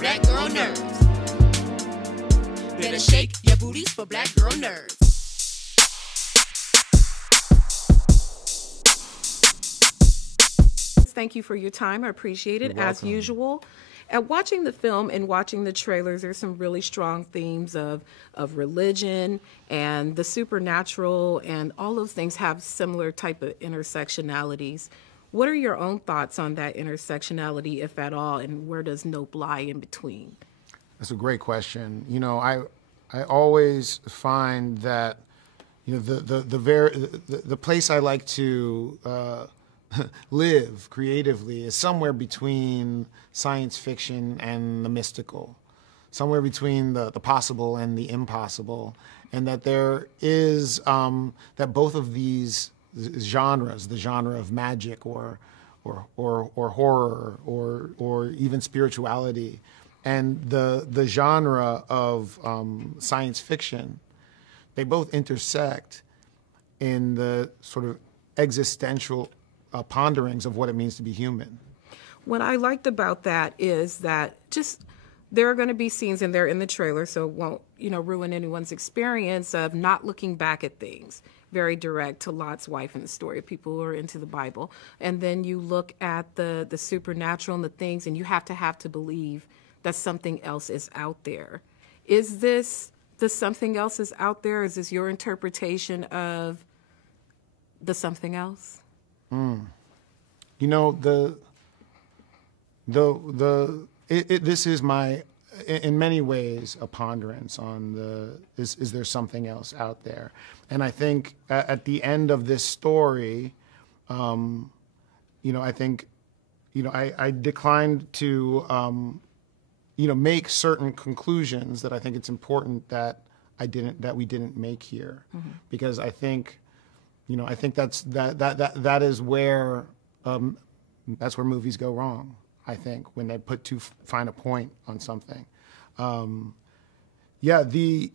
black girl nerves. Better shake your booties for black girl nerves. Thank you for your time. I appreciate it. As usual, at watching the film and watching the trailers, there's some really strong themes of religion and the supernatural, and all those things have similar type of intersectionalities. What are your own thoughts on that intersectionality, if at all, and where does Nope lie in between? That's a great question. You know, I always find that, you know, the place I like to live creatively is somewhere between science fiction and the mystical, somewhere between the possible and the impossible, and that there is that both of these genres, the genre of magic or horror or even spirituality, and the genre of science fiction, they both intersect in the sort of existential ponderings of what it means to be human. What I liked about that is that just there are going to be scenes, and they're in the trailer, so it won't, you know, ruin anyone's experience of not looking back at things. Very direct to Lot's wife in the story, people who are into the Bible. And then you look at the supernatural and the things, and you have to believe that something else is out there. Is this the something else is out there? Is this your interpretation of the something else? You know, this is my, in many ways, a ponderance on is there something else out there? And I think at the end of this story, you know, I think, you know, I declined to, you know, make certain conclusions that I think it's important that we didn't make here, because I think, you know, I think that is where movies go wrong. I think when they put too fine a point on something. Yeah, you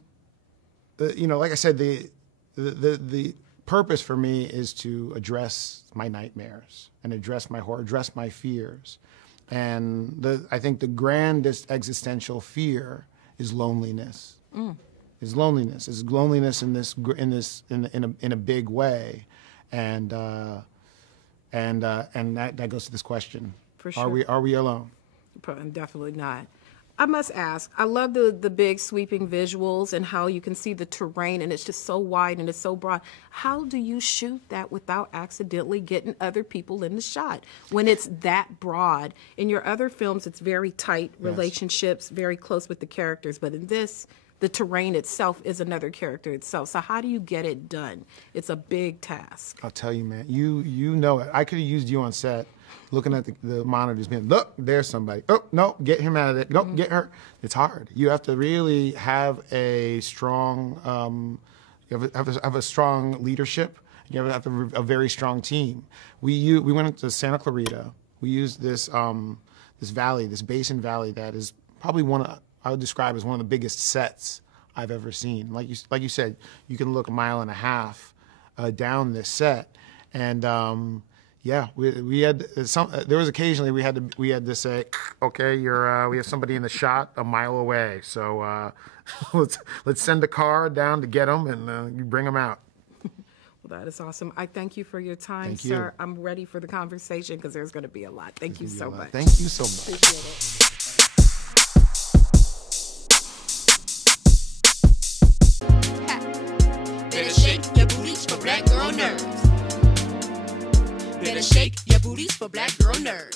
know, like I said, the purpose for me is to address my nightmares and address my horror, address my fears, and I think the grandest existential fear is loneliness. Is loneliness in a big way, and that goes to this question: For sure. Are we alone? Definitely not. I must ask, I love the big sweeping visuals and how you can see the terrain, and it's just so wide and it's so broad. How do you shoot that without accidentally getting other people in the shot when it's that broad? In your other films, it's very tight relationships, very close with the characters, but in this, the terrain itself is another character itself. So how do you get it done? It's a big task. I'll tell you, man. You know it. I could have used you on set, looking at the monitors, being, look, there's somebody. Oh, no, get him out of it. No, get her. It's hard. You have to really have a strong, you have a strong leadership. You have a very strong team. We went into Santa Clarita. We used this valley, this basin valley that is probably I would describe as one of the biggest sets I've ever seen. Like you said, you can look a mile and a half down this set, and yeah, we had there was occasionally we had to say, okay, we have somebody in the shot a mile away, so let's send a car down to get them, and you bring them out. Well, that is awesome. I thank you for your time, sir. I'm ready for the conversation because there's going to be a lot. Thank you so much. Thank you so much. Appreciate it. Better shake your booties for black girl nerves. Better shake your booties for black girl nerves.